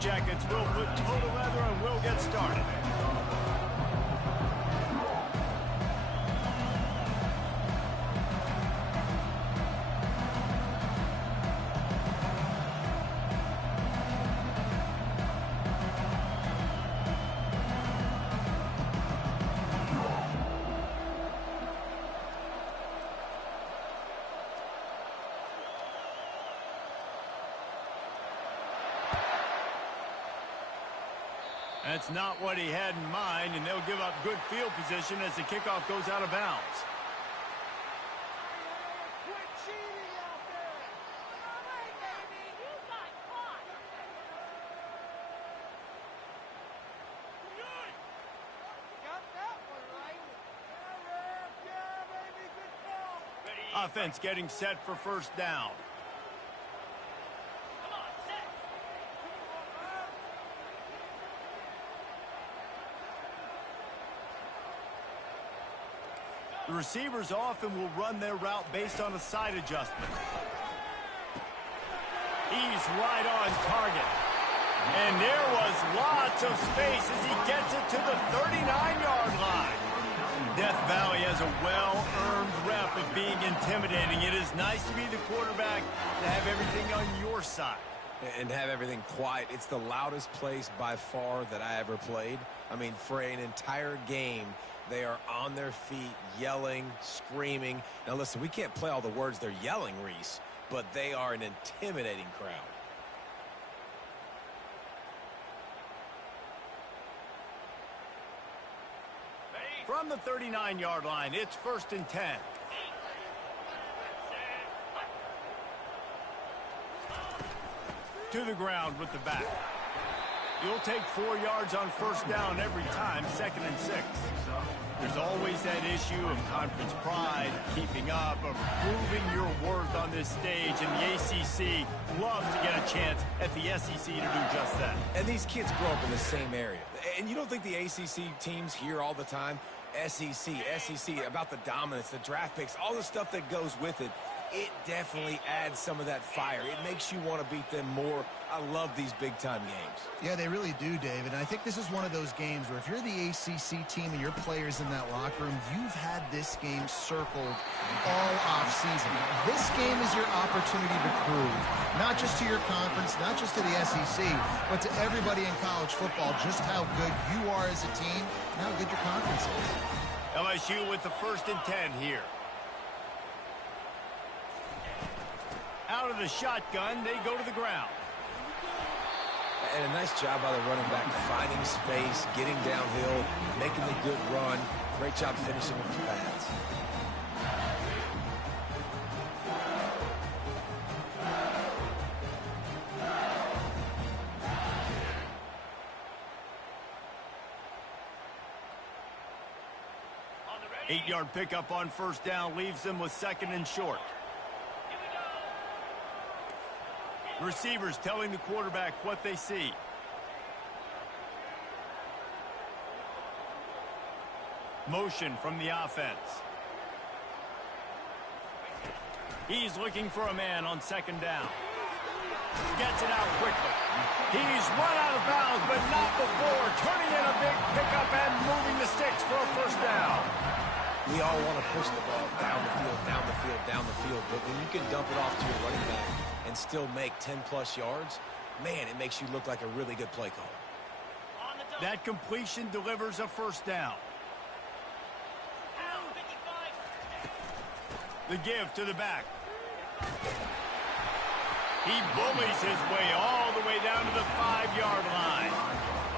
Jackets will put total leather and we'll get started. That's not what he had in mind, and they'll give up good field position as the kickoff goes out of bounds. Offense getting set for first down. The receivers often will run their route based on a side adjustment. He's right on target. And there was lots of space as he gets it to the 39-yard line. Death Valley has a well-earned rep of being intimidating. It is nice to be the quarterback, to have everything on your side. And have everything quiet. It's the loudest place by far that I ever played. I mean, for an entire game, they are on their feet, yelling, screaming. Now, listen, we can't play all the words they're yelling, Reese, but they are an intimidating crowd. From the 39-yard line, it's 1st and 10. To the ground with the back. You'll take 4 yards on first down every time, 2nd and 6. There's always that issue of conference pride, keeping up, of proving your worth on this stage, and the ACC loves to get a chance at the SEC to do just that. And these kids grow up in the same area. And you don't think the ACC teams hear all the time, SEC, about the dominance, the draft picks, all the stuff that goes with it. It definitely adds some of that fire. It makes you want to beat them more. I love these big-time games. Yeah, they really do, David. And I think this is one of those games where if you're the ACC team and your players in that locker room, you've had this game circled all offseason. This game is your opportunity to prove, not just to your conference, not just to the SEC, but to everybody in college football, just how good you are as a team and how good your conference is. LSU with the 1st and 10 here. Out of the shotgun, they go to the ground. And a nice job by the running back, finding space, getting downhill, making the good run. Great job finishing with the pads. Eight-yard pickup on first down leaves them with 2nd and short. Receivers telling the quarterback what they see. Motion from the offense. He's looking for a man on 2nd down. Gets it out quickly. He's run out of bounds, but not before turning in a big pickup and moving the sticks for a first down. We all want to push the ball down the field, down the field, down the field, but when you can dump it off to your running back and still make 10-plus yards, man, it makes you look like a really good play caller. That completion delivers a first down. The give to the back. He bullies his way all the way down to the 5-yard line.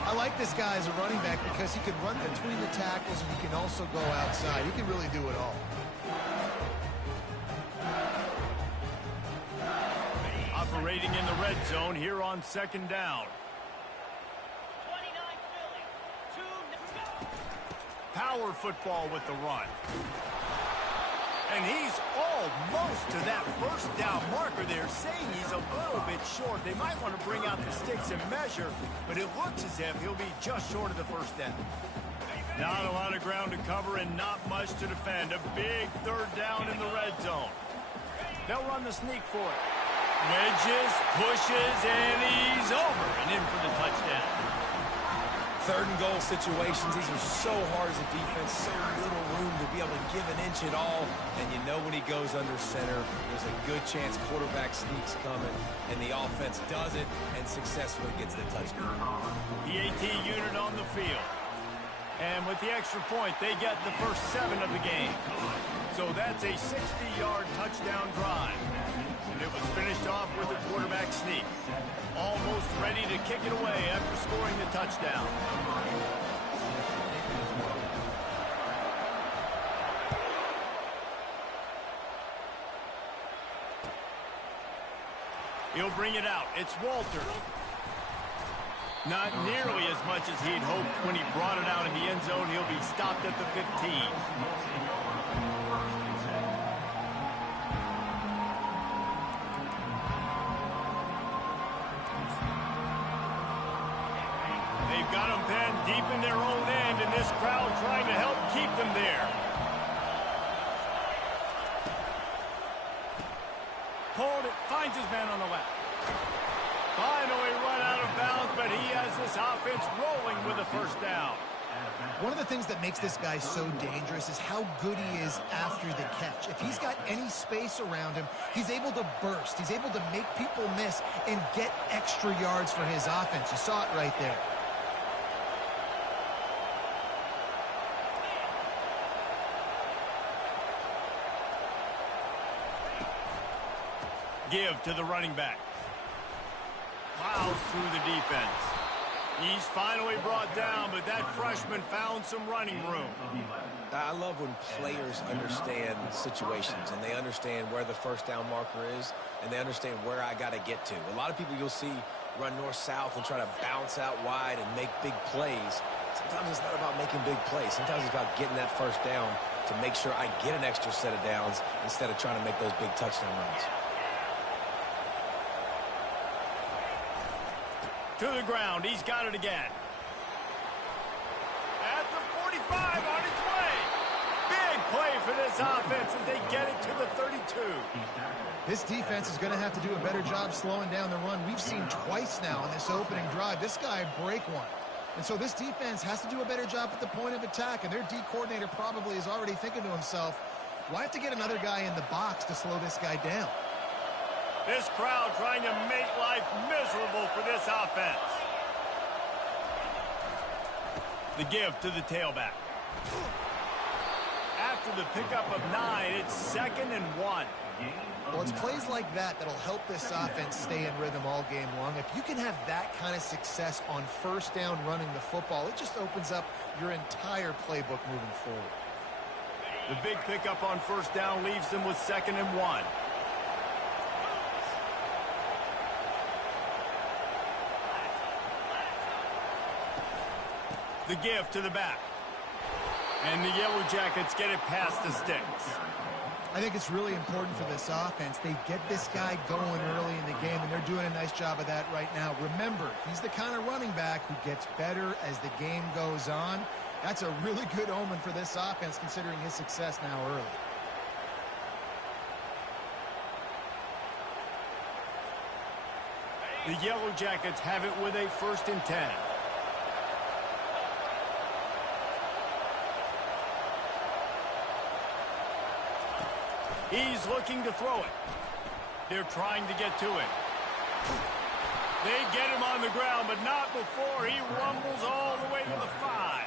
I like this guy as a running back because he can run between the tackles and he can also go outside. He can really do it all. Operating in the red zone here on 2nd down. Power football with the run. And he's almost to that first down marker there, saying he's a little bit short. They might want to bring out the sticks and measure, but it looks as if he'll be just short of the first down. Not a lot of ground to cover and not much to defend. A big 3rd down in the red zone. They'll run the sneak for it. Wedges, pushes, and he's over and in for the touchdown. 3rd and goal situations, these are so hard as a defense, so little room to be able to give an inch at all. And you know when he goes under center, there's a good chance quarterback sneaks coming, and the offense does it and successfully gets the touchdown. The AT unit on the field. And with the extra point, they get the first 7 of the game. So that's a 60-yard touchdown drive. And it was finished off with a quarterback sneak. Almost ready to kick it away after scoring the touchdown. He'll bring it out. It's Walters. Not nearly as much as he'd hoped when he brought it out in the end zone. He'll be stopped at the 15. They've got him pinned deep in their own end, and this crowd trying to help keep them there. Hold it, finds his man on the left. Finally run out of bounds, but he has this offense rolling with a first down. One of the things that makes this guy so dangerous is how good he is after the catch. If he's got any space around him, he's able to burst. He's able to make people miss and get extra yards for his offense. You saw it right there. Give to the running back. Plows through the defense. He's finally brought down, but that freshman found some running room. I love when players understand situations and they understand where the first down marker is and they understand where I got to get to. A lot of people you'll see run north-south and try to bounce out wide and make big plays. Sometimes it's not about making big plays. Sometimes it's about getting that first down to make sure I get an extra set of downs instead of trying to make those big touchdown runs. To the ground. He's got it again. At the 45 on its way. Big play for this offense as they get it to the 32. This defense is going to have to do a better job slowing down the run. We've seen twice now in this opening drive. This guy break one. And so this defense has to do a better job at the point of attack. And their D coordinator probably is already thinking to himself, well, I have to get another guy in the box to slow this guy down. This crowd trying to make life miserable for this offense. The give to the tailback. After the pickup of 9, it's 2nd and 1. Well, it's plays like that that'll help this offense stay in rhythm all game long. If you can have that kind of success on first down running the football, it just opens up your entire playbook moving forward. The big pickup on first down leaves them with 2nd and 1. The give to the back. And the Yellow Jackets get it past the sticks. I think it's really important for this offense. They get this guy going early in the game, and they're doing a nice job of that right now. Remember, he's the kind of running back who gets better as the game goes on. That's a really good omen for this offense, considering his success now early. The Yellow Jackets have it with a 1st and 10. He's looking to throw it. They're trying to get to it. They get him on the ground, but not before he rumbles all the way to the 5.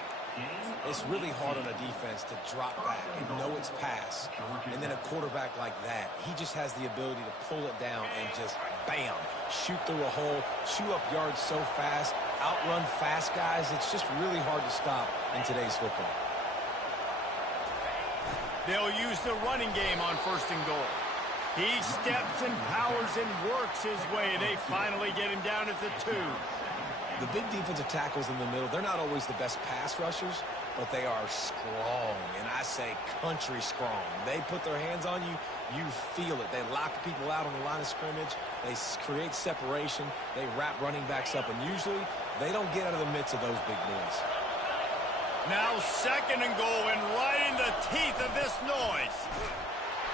It's really hard on a defense to drop back and know it's pass. And then a quarterback like that, he just has the ability to pull it down and just, bam, shoot through a hole, chew up yards so fast, outrun fast guys. It's just really hard to stop in today's football. They'll use the running game on 1st and goal. He steps and powers and works his way. They finally get him down at the 2. The big defensive tackles in the middle, they're not always the best pass rushers, but they are strong, and I say country strong. They put their hands on you, you feel it. They lock people out on the line of scrimmage. They create separation. They wrap running backs up, and usually they don't get out of the midst of those big boys. Now 2nd and goal, and right in the teeth of this noise.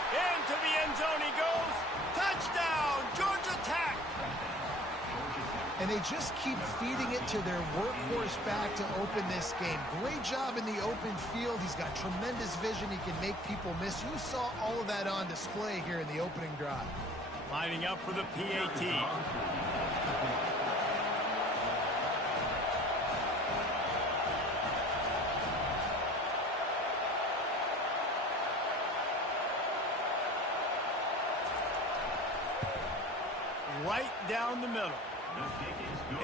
Into the end zone he goes. Touchdown, Georgia Tech! And they just keep feeding it to their workhorse back to open this game. Great job in the open field. He's got tremendous vision. He can make people miss. You saw all of that on display here in the opening drive. Lining up for the PAT. Right down the middle.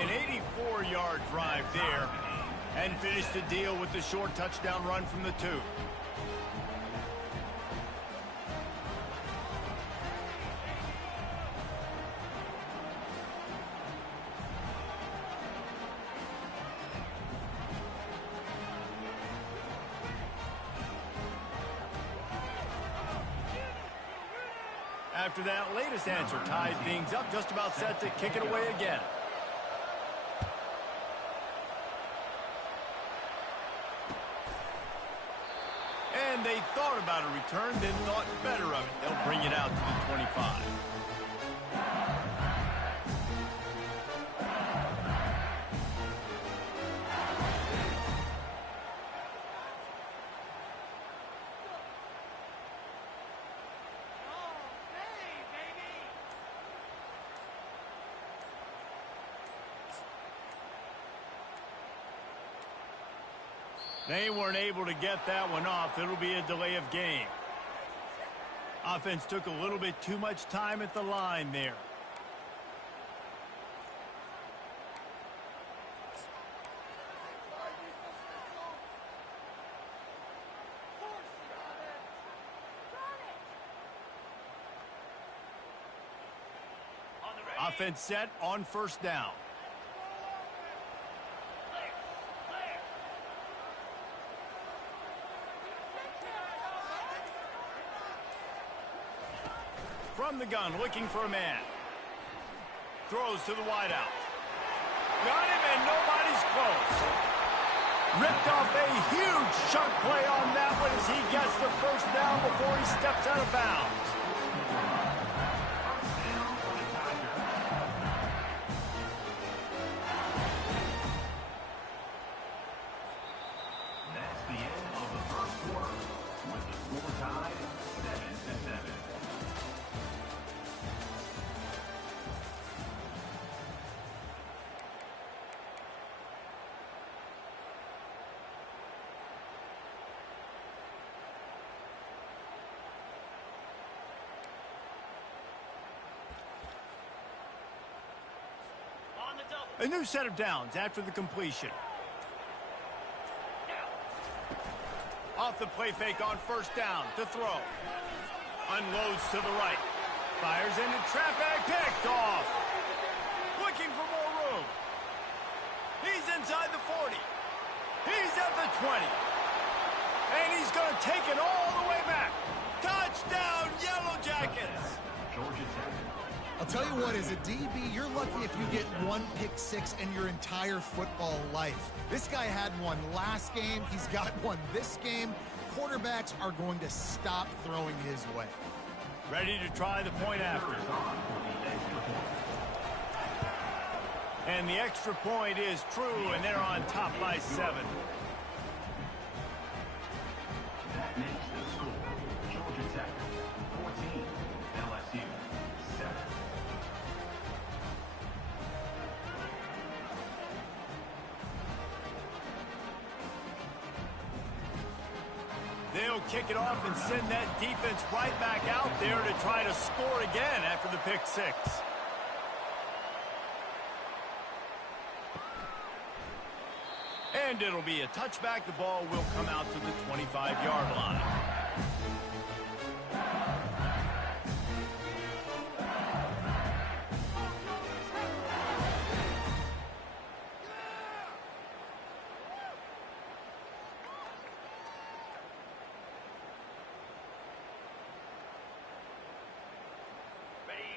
An 84-yard drive there, and finished the deal with the short touchdown run from the 2. After that latest answer tied things up, just about set to kick it away again. And they thought about a return, then thought better of it. They'll bring it out to the 25. They weren't able to get that one off. It'll be a delay of game. Offense took a little bit too much time at the line there. Offense set on first down. From the gun, looking for a man. Throws to the wideout. Got him, and nobody's close. Ripped off a huge chunk play on that one as he gets the first down before he steps out of bounds. That's the end of the first quarter, with the score tied 7-7. A new set of downs after the completion. Off the play fake on first down to throw. Unloads to the right. Fires into traffic. Picked off. Looking for more room. He's inside the 40. He's at the 20. And he's going to take it all the way back. Touchdown, Yellow Jackets. Georgia Tech. I'll tell you what, as a DB, you're lucky if you get one pick six in your entire football life. This guy had one last game. He's got one this game. Quarterbacks are going to stop throwing his way. Ready to try the point after. And the extra point is true, and they're on top by 7. That makes the score Georgia Tech 14, LSU 7. They'll kick it off and send that defense right back out there to try to score again after the pick six. And it'll be a touchback. The ball will come out to the 25-yard line.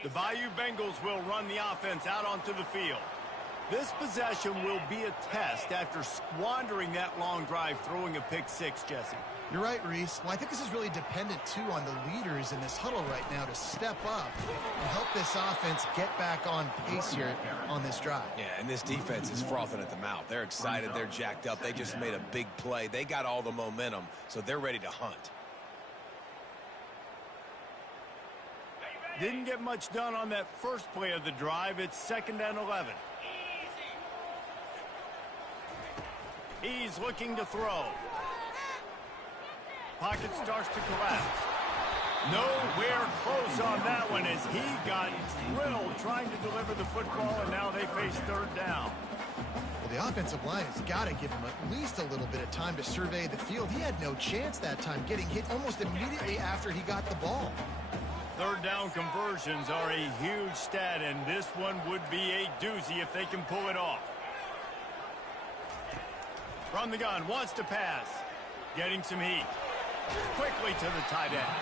The Bayou Bengals will run the offense out onto the field. This possession will be a test after squandering that long drive, throwing a pick six, Jesse. You're right, Reese. Well, I think this is really dependent, too, on the leaders in this huddle right now to step up and help this offense get back on pace here on this drive. Yeah, and this defense is frothing at the mouth. They're excited. They're jacked up. They just made a big play. They got all the momentum, so they're ready to hunt. Didn't get much done on that first play of the drive. It's 2nd and 11. He's looking to throw. Pocket starts to collapse. Nowhere close on that one as he got drilled trying to deliver the football, and now they face 3rd down. Well, the offensive line has got to give him at least a little bit of time to survey the field. He had no chance that time, getting hit almost immediately after he got the ball. 3rd down conversions are a huge stat, and this one would be a doozy if they can pull it off. From the gun, wants to pass. Getting some heat. Quickly to the tight end.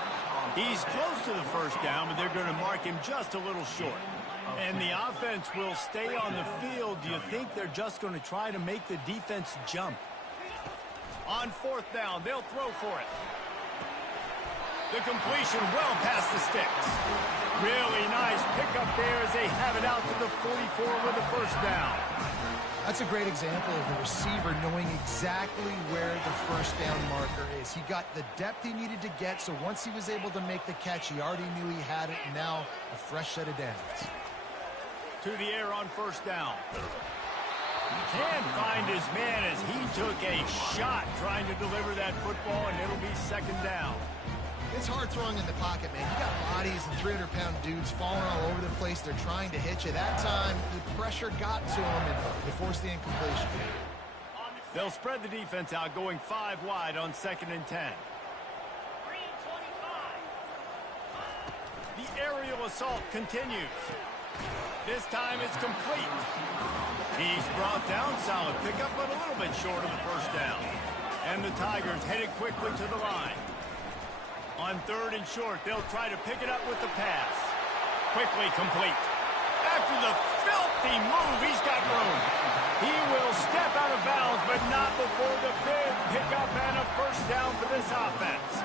He's close to the 1st down, but they're going to mark him just a little short. And the offense will stay on the field. Do you think they're just going to try to make the defense jump? On 4th down, they'll throw for it. The completion well past the sticks. Really nice pickup there as they have it out to the 44 with a 1st down. That's a great example of the receiver knowing exactly where the 1st down marker is. He got the depth he needed to get, so once he was able to make the catch, he already knew he had it, and now a fresh set of downs. To the air on 1st down. Can't find his man as he took a shot trying to deliver that football, and it'll be 2nd down. It's hard throwing in the pocket, man. You got bodies and 300-pound dudes falling all over the place. They're trying to hit you. That time, the pressure got to him, and they forced the incompletion. They'll spread the defense out, going 5 wide on 2nd and 10. The aerial assault continues. This time it's complete. He's brought down, solid pickup, but a little bit short of the 1st down. And the Tigers headed quickly to the line. On 3rd and short, they'll try to pick it up with the pass. Quickly complete. After the filthy move, he's got room. He will step out of bounds, but not before the big pickup and a 1st down for this offense.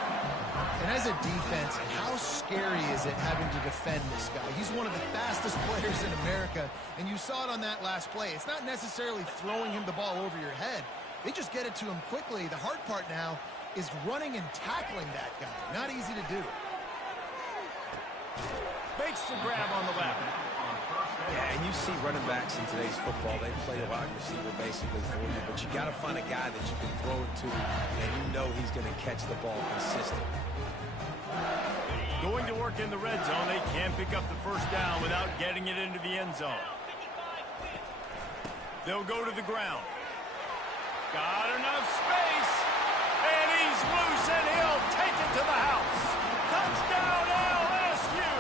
And as a defense, how scary is it having to defend this guy? He's one of the fastest players in America, and you saw it on that last play. It's not necessarily throwing him the ball over your head. They just get it to him quickly. The hard part now is running and tackling that guy. Not easy to do. Makes the grab on the left. Yeah, and you see running backs in today's football, they play a wide receiver basically for you, but you got to find a guy that you can throw it to, and you know he's going to catch the ball consistently. Going to work in the red zone, they can't pick up the 1st down without getting it into the end zone. They'll go to the ground. Got enough space. And he's loose, and he'll take it to the house. Touchdown, LSU!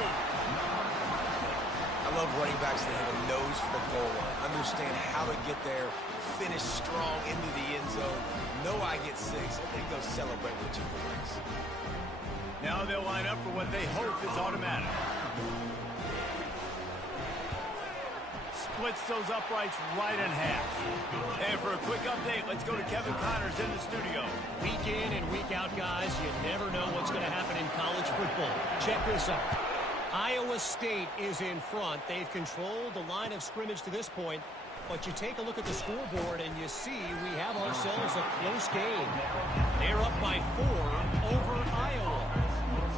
I love running backs that have a nose for the goal line, understand how to get there, finish strong into the end zone, know I get 6, and then go celebrate with you boys. Now they'll line up for what they hope is automatic. Splits those uprights right in half. And for a quick update, let's go to Kevin Connors in the studio. Week in and week out, guys, you never know what's going to happen in college football. Check this out. Iowa State is in front. They've controlled the line of scrimmage to this point. But you take a look at the scoreboard and you see we have ourselves a close game. They're up by 4 over Iowa.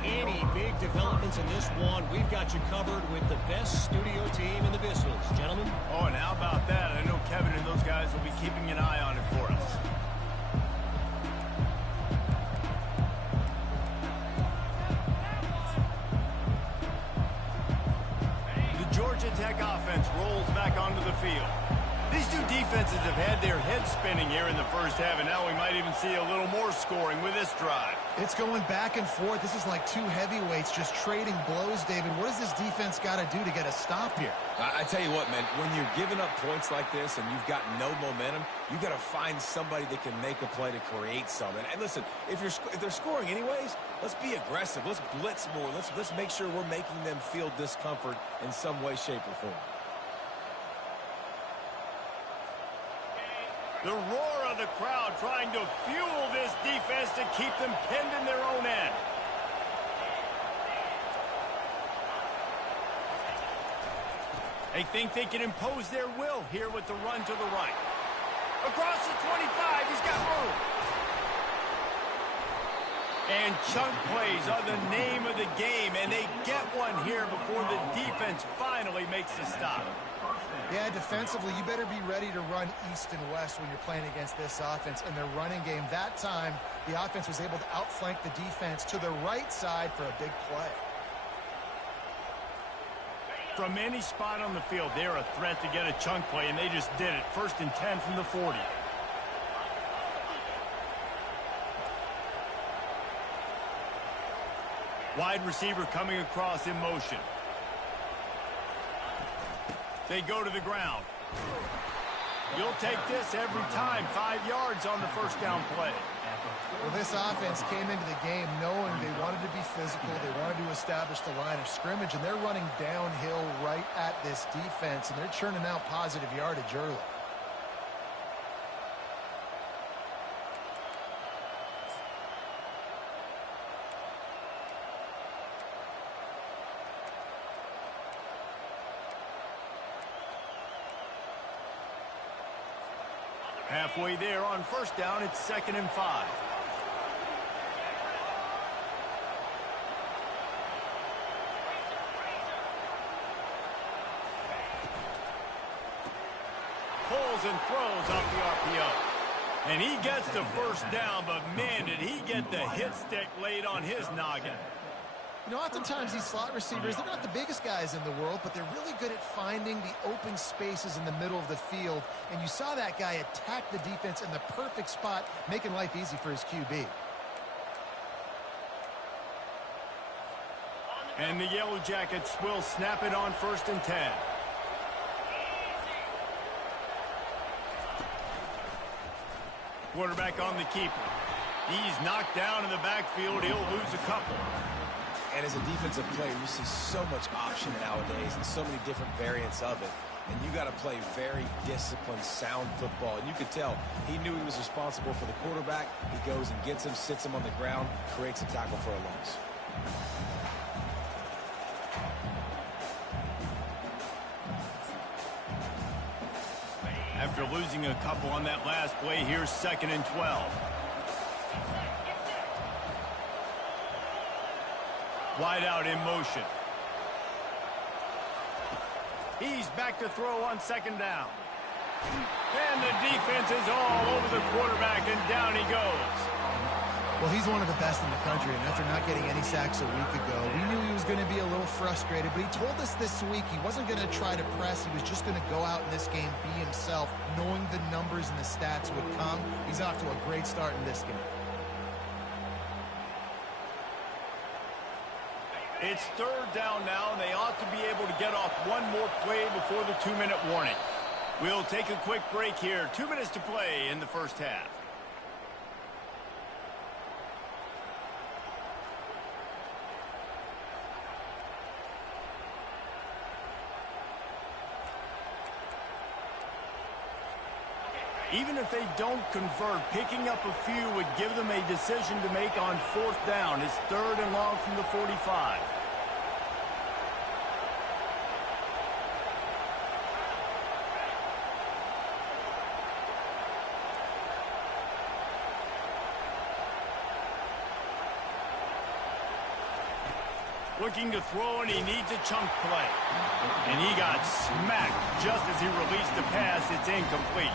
Any big developments in this one, we've got you covered with the best studio team in the business. Gentlemen? Oh, and how about that? I know Kevin and those guys will be keeping an eye on it for us. The Georgia Tech offense rolls back onto the field. These two defenses have had their heads spinning here in the 1st half, and now we might even see a little more scoring with this drive. It's going back and forth. This is like 2 heavyweights just trading blows, David. What does this defense got to do to get a stop here? I tell you what, man, when you're giving up points like this and you've got no momentum, you got to find somebody that can make a play to create something. And listen, if they're scoring anyways, let's be aggressive. Let's blitz more. Let's make sure we're making them feel discomfort in some way, shape, or form. The roar of the crowd trying to fuel this defense to keep them pinned in their own end. They think they can impose their will here with the run to the right. Across the 25, he's got room. And chunk plays are the name of the game, and they get one here before the defense finally makes the stop. Yeah, defensively, you better be ready to run east and west when you're playing against this offense. In their running game, that time, the offense was able to outflank the defense to the right side for a big play. From any spot on the field, they're a threat to get a chunk play, and they just did it. 1st and 10 from the 40. Wide receiver coming across in motion. They go to the ground. You'll take this every time. 5 yards on the first down play. Well, this offense came into the game knowing they wanted to be physical. They wanted to establish the line of scrimmage, and they're running downhill right at this defense, and they're churning out positive yardage early. Halfway there on first down, it's 2nd and 5. Pulls and throws off the RPO. And he gets the first down, but man, did he get the hit stick laid on his noggin. You know, oftentimes these slot receivers, they're not the biggest guys in the world, but they're really good at finding the open spaces in the middle of the field. And you saw that guy attack the defense in the perfect spot, making life easy for his QB. And the Yellow Jackets will snap it on 1st and 10. Quarterback on the keeper. He's knocked down in the backfield. He'll lose a couple. And as a defensive player, you see so much option nowadays and so many different variants of it. And you got to play very disciplined, sound football. And you could tell he knew he was responsible for the quarterback. He goes and gets him, sits him on the ground, creates a tackle for a loss. After losing a couple on that last play, here's 2nd and 12. Wide out in motion. He's back to throw on 2nd down. And the defense is all over the quarterback, and down he goes. Well, he's one of the best in the country, and after not getting any sacks a week ago, we knew he was going to be a little frustrated, but he told us this week he wasn't going to try to press. He was just going to go out in this game, be himself, knowing the numbers and the stats would come. He's off to a great start in this game. It's 3rd down now, and they ought to be able to get off one more play before the 2-minute warning. We'll take a quick break here. 2 minutes to play in the first half. Even if they don't convert, picking up a few would give them a decision to make on 4th down. It's 3rd and long from the 45. Looking to throw, and he needs a chunk play. And he got smacked just as he released the pass. It's incomplete.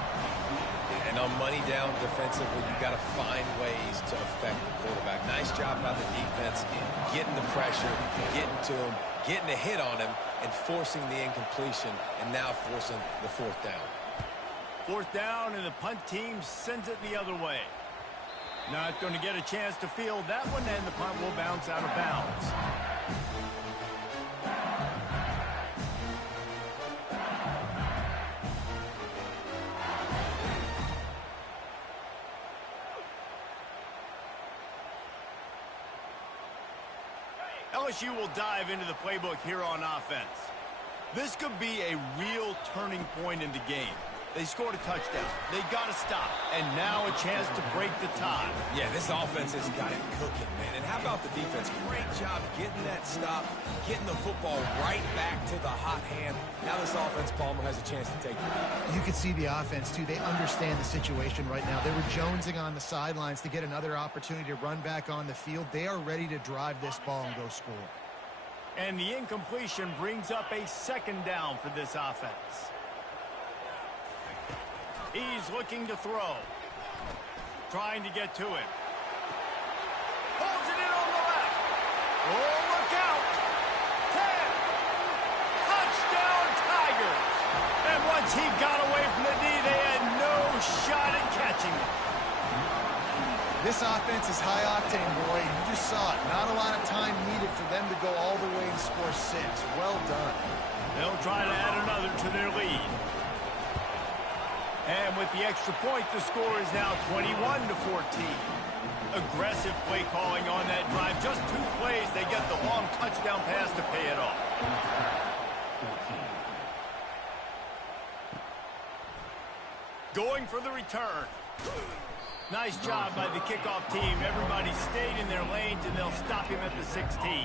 And on money down defensively, you got to find ways to affect the quarterback. Nice job by the defense in getting the pressure, getting to him, getting a hit on him, and forcing the incompletion, and now forcing the 4th down. 4th down, and the punt team sends it the other way. Not going to get a chance to field that one, and the punt will bounce out of bounds. LSU will dive into the playbook here on offense. This could be a real turning point in the game. They scored a touchdown. They got to stop. And now a chance to break the tie. Yeah, this offense has got it cooking, man. And how about the defense? Great job getting that stop, getting the football right back to the hot hand. Now this offense, Palmer, has a chance to take the lead. You can see the offense, too. They understand the situation right now. They were jonesing on the sidelines to get another opportunity to run back on the field. They are ready to drive this ball and go score. And the incompletion brings up a second down for this offense. He's looking to throw. Trying to get to him. Holds it in on the left. Oh, look out. 10. Touchdown, Tigers. And once he got away from the knee, they had no shot at catching him. This offense is high octane, boy. You just saw it. Not a lot of time needed for them to go all the way and score 6. Well done. They'll try to add another to their lead. And with the extra point, the score is now 21-14. Aggressive play calling on that drive. Just 2 plays, they get the long touchdown pass to pay it off. Going for the return. Nice job by the kickoff team. Everybody stayed in their lanes, and they'll stop him at the 16.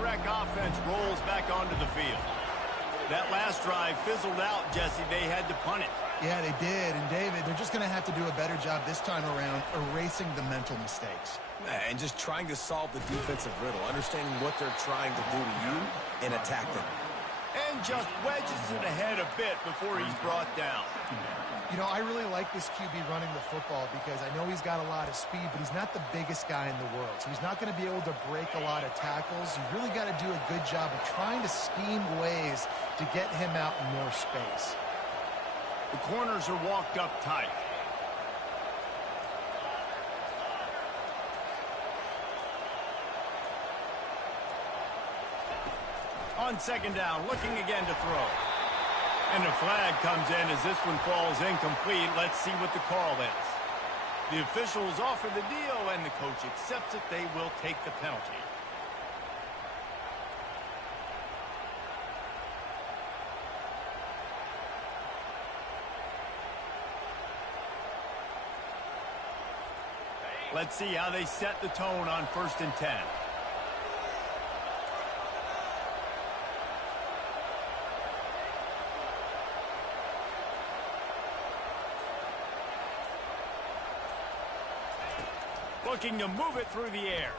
Wreck offense rolls back onto the field. That last drive fizzled out, Jesse. They had to punt it. Yeah, they did. And, David, they're just going to have to do a better job this time around erasing the mental mistakes. And just trying to solve the defensive riddle, understanding what they're trying to do to you and attack them. And just wedges it ahead a bit before he's brought down. You know, I really like this QB running the football because I know he's got a lot of speed, but he's not the biggest guy in the world. So he's not going to be able to break a lot of tackles. You really got to do a good job of trying to scheme ways to get him out in more space. The corners are walked up tight. On second down, looking again to throw. And the flag comes in as this one falls incomplete. Let's see what the call is. The officials offer the deal, and the coach accepts it. They will take the penalty. Let's see how they set the tone on 1st and 10. Looking to move it through the air.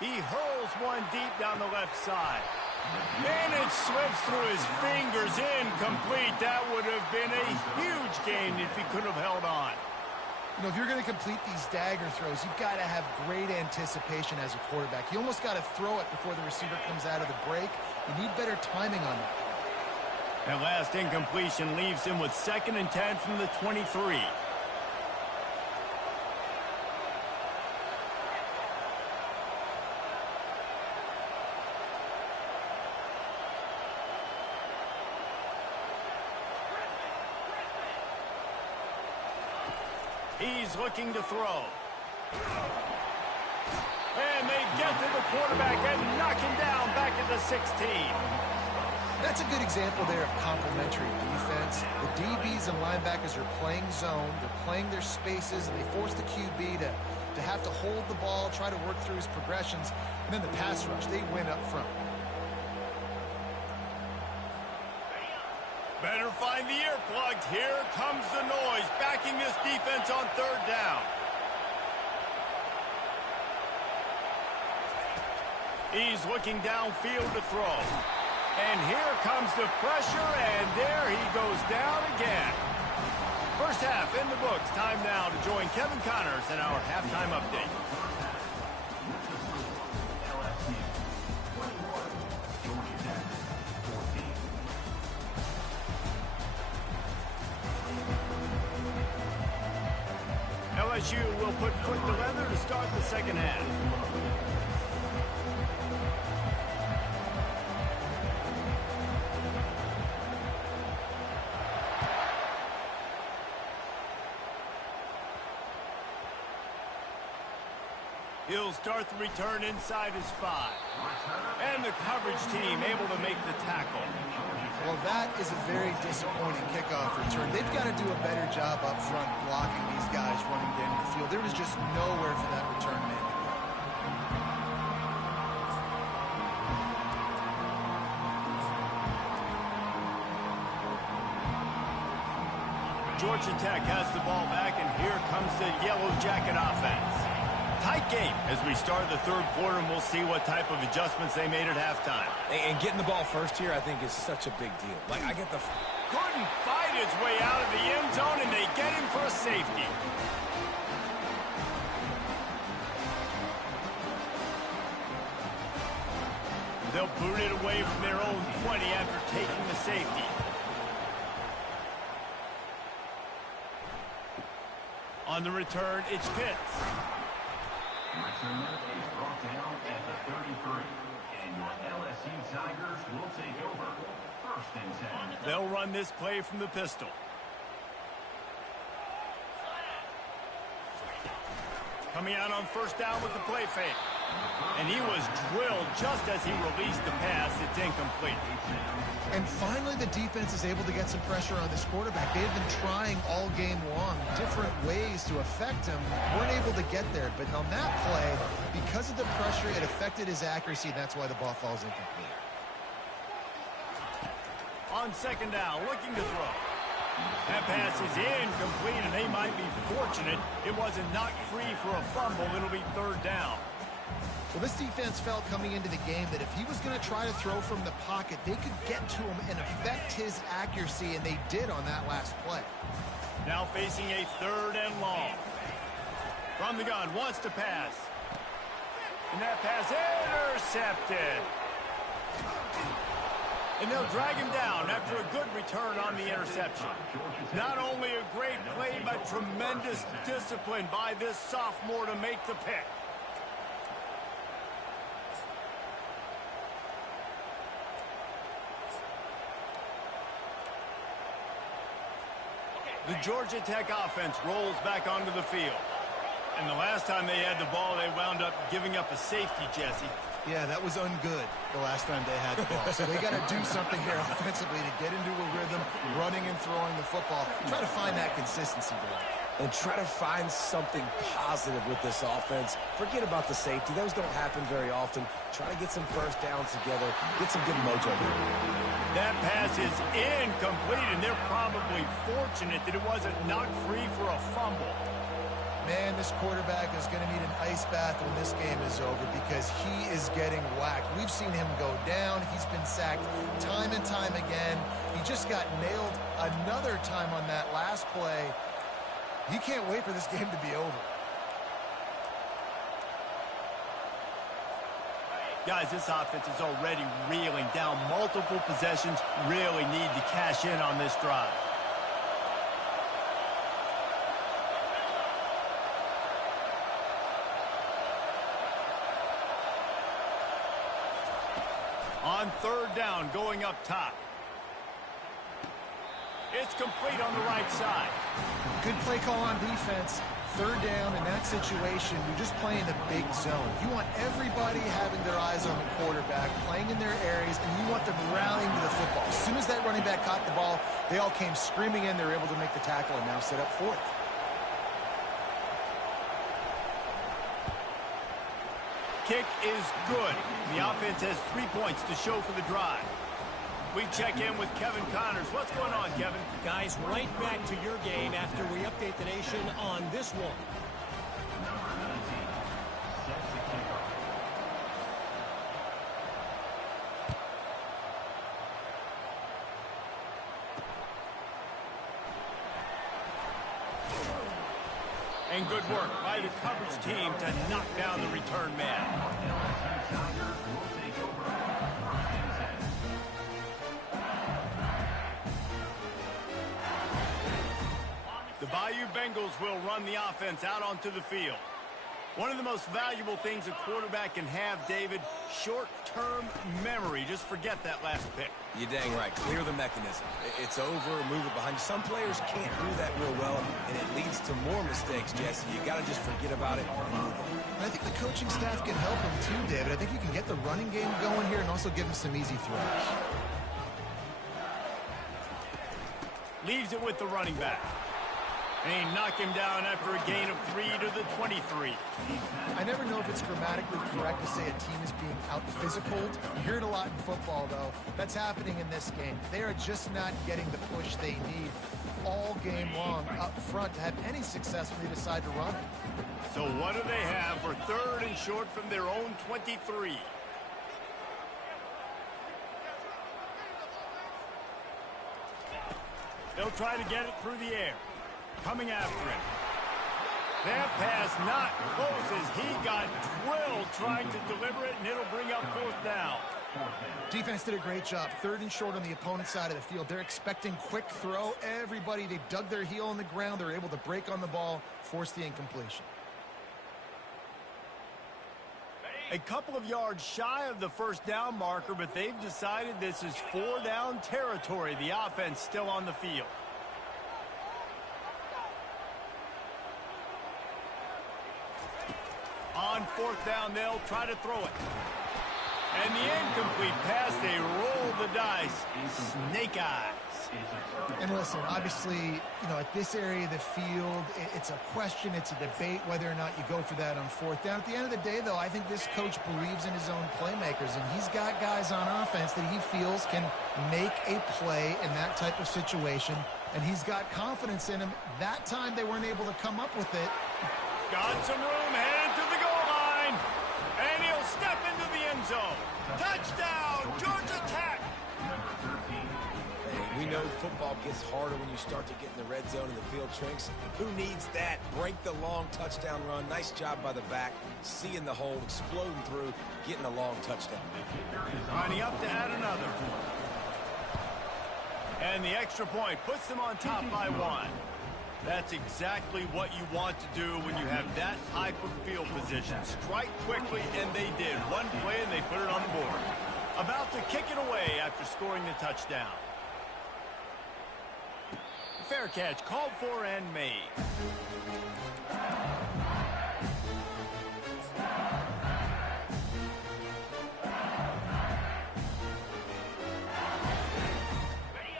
He hurls one deep down the left side. And it slips through his fingers, incomplete. That would have been a huge gain if he could have held on. You know, if you're going to complete these dagger throws, you've got to have great anticipation as a quarterback. You almost got to throw it before the receiver comes out of the break. You need better timing on that. That last incompletion leaves him with 2nd and 10 from the 23. He's looking to throw. And they get to the quarterback and knock him down back at the 16. That's a good example there of complementary defense. The DBs and linebackers are playing zone. They're playing their spaces, and they force the QB to have to hold the ball, try to work through his progressions. And then the pass rush, they win up front. Better find the earplugs. Here comes the noise, backing this defense on 3rd down. He's looking downfield to throw. And here comes the pressure, and there he goes down again. First half in the books. Time now to join Kevin Connors in our halftime update. LSU will put foot to leather to start the second half. He'll start the return inside his 5. And the coverage team able to make the tackle. Well, that is a very disappointing kickoff return. They've got to do a better job up front blocking these guys running down the field. There was just nowhere for that return man to go. Georgia Tech has the ball back, and here comes the Yellow Jacket offense. Tight game as we start the third quarter, and we'll see what type of adjustments they made at halftime. And getting the ball first here, I think, is such a big deal. Like, I get the... Couldn't fight his way out of the end zone, and they get him for a safety. They'll boot it away from their own 20 after taking the safety. On the return, it's Pitts. Return is brought down at the 33. And your LSU Tigers will take over. 1st and 10. They'll run this play from the pistol. Coming out on 1st down with the play fake. And he was drilled just as he released the pass. It's incomplete. And finally, the defense is able to get some pressure on this quarterback. They have been trying all game long different ways to affect him. Weren't able to get there. But on that play, because of the pressure, it affected his accuracy. And that's why the ball falls incomplete. On 2nd down, looking to throw. That pass is incomplete, and they might be fortunate it wasn't knocked free for a fumble. It'll be 3rd down. Well, this defense felt coming into the game that if he was going to try to throw from the pocket, they could get to him and affect his accuracy, and they did on that last play. Now facing a 3rd and long. From the gun, wants to pass. And that pass intercepted. And they'll drag him down after a good return on the interception. Not only a great play, but tremendous discipline by this sophomore to make the pick. The Georgia Tech offense rolls back onto the field. And the last time they had the ball, they wound up giving up a safety, Jesse. Yeah, that was ungood the last time they had the ball. So they got to do something here offensively to get into a rhythm, running and throwing the football. Try to find that consistency there. And try to find something positive with this offense. Forget about the safety. Those don't happen very often. Try to get some 1st downs together. Get some good mojo here. That pass is incomplete, and they're probably fortunate that it wasn't knocked free for a fumble. Man, this quarterback is going to need an ice bath when this game is over because he is getting whacked. We've seen him go down. He's been sacked time and time again. He just got nailed another time on that last play. He can't wait for this game to be over. Guys, this offense is already reeling down multiple possessions. Really need to cash in on this drive. On 3rd down, going up top. It's complete on the right side. Good play call on defense. 3rd down in that situation, you're just playing the big zone. You want everybody having their eyes on the quarterback, playing in their areas, and you want them rallying to the football. As soon as that running back caught the ball, they all came screaming in. They were able to make the tackle and now set up 4th. Kick is good. The offense has 3 points to show for the drive. We check in with Kevin Connors. What's going on, Kevin? Guys, right back to your game after we update the nation on this one. Number 19 sets the kickoff. And good work by the coverage team to knock down the return man. LSU Tigers will take over. 1st and 10. The Bayou Bengals will run the offense out onto the field. One of the most valuable things a quarterback can have, David, short-term memory. Just forget that last pick. You're dang right. Clear the mechanism. It's over, move it behind you. Some players can't do that real well, and it leads to more mistakes, Jesse. You got to just forget about it and move on. I think the coaching staff can help him too, David. I think you can get the running game going here and also give him some easy throws. Leaves it with the running back. And he knocked him down after a gain of 3 to the 23. I never know if it's grammatically correct to say a team is being out-physicaled. You hear it a lot in football, though. That's happening in this game. They are just not getting the push they need all game long up front to have any success when they decide to run it. So what do they have for 3rd and short from their own 23? They'll try to get it through the air. Coming after him. That pass not close as he got drilled trying to deliver it, and it'll bring up 4th down. Defense did a great job. 3rd and short on the opponent's side of the field. They're expecting quick throw. Everybody, they dug their heel on the ground. They're able to break on the ball, force the incompletion. A couple of yards shy of the 1st down marker, but they've decided this is 4-down territory. The offense still on the field. On 4th down, they'll try to throw it. And the incomplete pass, they roll the dice. Snake eyes. And listen, obviously, you know, at this area of the field, it's a question, it's a debate whether or not you go for that on 4th down. At the end of the day, though, I think this coach believes in his own playmakers, and he's got guys on offense that he feels can make a play in that type of situation, and he's got confidence in him. That time they weren't able to come up with it. Got some room, headed to the goal line, and he'll step into the end zone. Touchdown, Georgia Tech! Hey, we know football gets harder when you start to get in the red zone and the field shrinks. Who needs that? Break the long touchdown run. Nice job by the back. Seeing the hole, exploding through, getting a long touchdown. Lining up to add another. And the extra point puts them on top by 1. That's exactly what you want to do when you have that type of field position. Strike quickly, and they did. One play, and they put it on the board. About to kick it away after scoring the touchdown. Fair catch, called for and made.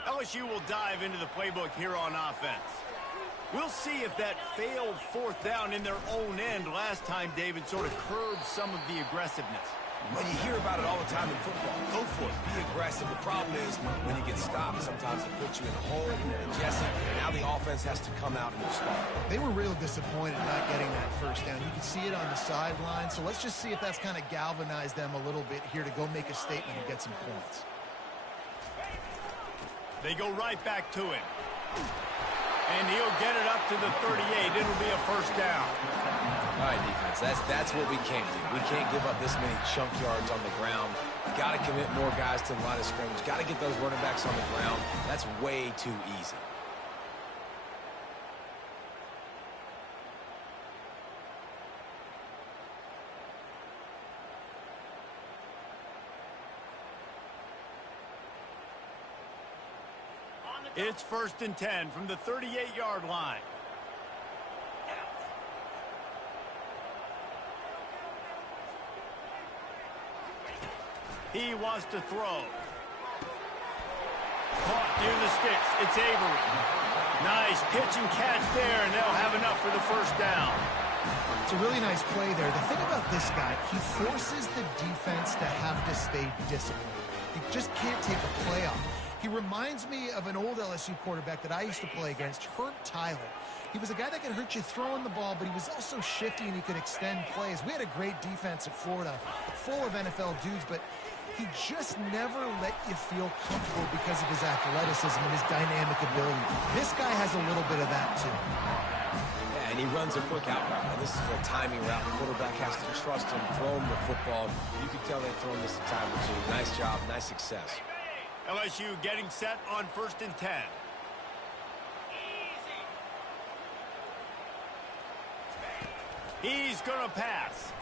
LSU will dive into the playbook here on offense. We'll see if that failed 4th down in their own end last time, David, sort of curbed some of the aggressiveness. Well, you hear about it all the time in football. Go for it. Be aggressive. The problem is when you get stopped, sometimes it puts you in a hole. And Jesse, now the offense has to come out and respond. They were real disappointed not getting that 1st down. You can see it on the sideline. So let's just see if that's kind of galvanized them a little bit here to go make a statement and get some points. They go right back to him. And he'll get it up to the 38. It'll be a 1st down. All right, defense, that's what we can't do. We can't give up this many chunk yards on the ground. Got to commit more guys to the line of scrimmage. Got to get those running backs on the ground. That's way too easy. It's 1st and 10 from the 38-yard line. He wants to throw. Caught near the sticks. It's Avery. Nice pitch and catch there, and they'll have enough for the 1st down. It's a really nice play there. The thing about this guy, he forces the defense to have to stay disciplined. You just can't take a play off. He reminds me of an old LSU quarterback that I used to play against, Herb Tyler. He was a guy that could hurt you throwing the ball, but he was also shifty and he could extend plays. We had a great defense at Florida, full of NFL dudes, but he just never let you feel comfortable because of his athleticism and his dynamic ability. This guy has a little bit of that, too. Yeah, and he runs a quick out route. And this is a timing route. The quarterback has to trust him, throw him the football. You can tell they've thrown this a time or two. Nice job, nice success. LSU getting set on 1st and 10. He's going to pass.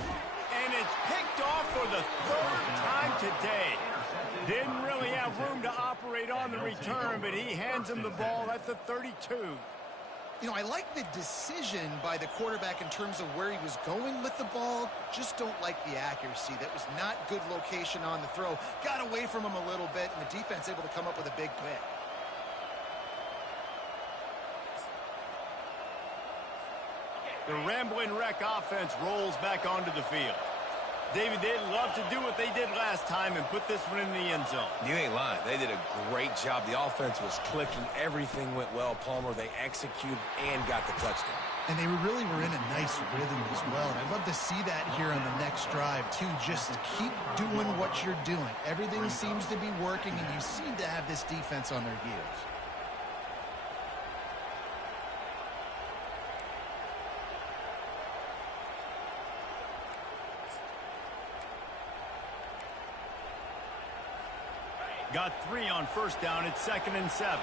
And it's picked off for the third time today. Didn't really have room to operate on the return, but he hands him the ball at the 32. You know, I like the decision by the quarterback in terms of where he was going with the ball. Just don't like the accuracy. That was not good location on the throw. Got away from him a little bit, and the defense able to come up with a big pick. The Ramblin' Wreck offense rolls back onto the field. David, they'd love to do what they did last time and put this one in the end zone. You ain't lying. They did a great job. The offense was clicking. Everything went well, Palmer. They executed and got the touchdown. And they really were in a nice rhythm as well. And I'd love to see that here on the next drive, too. Just keep doing what you're doing. Everything seems to be working, and you seem to have this defense on their heels. Got 3 on first down. It's 2nd and 7.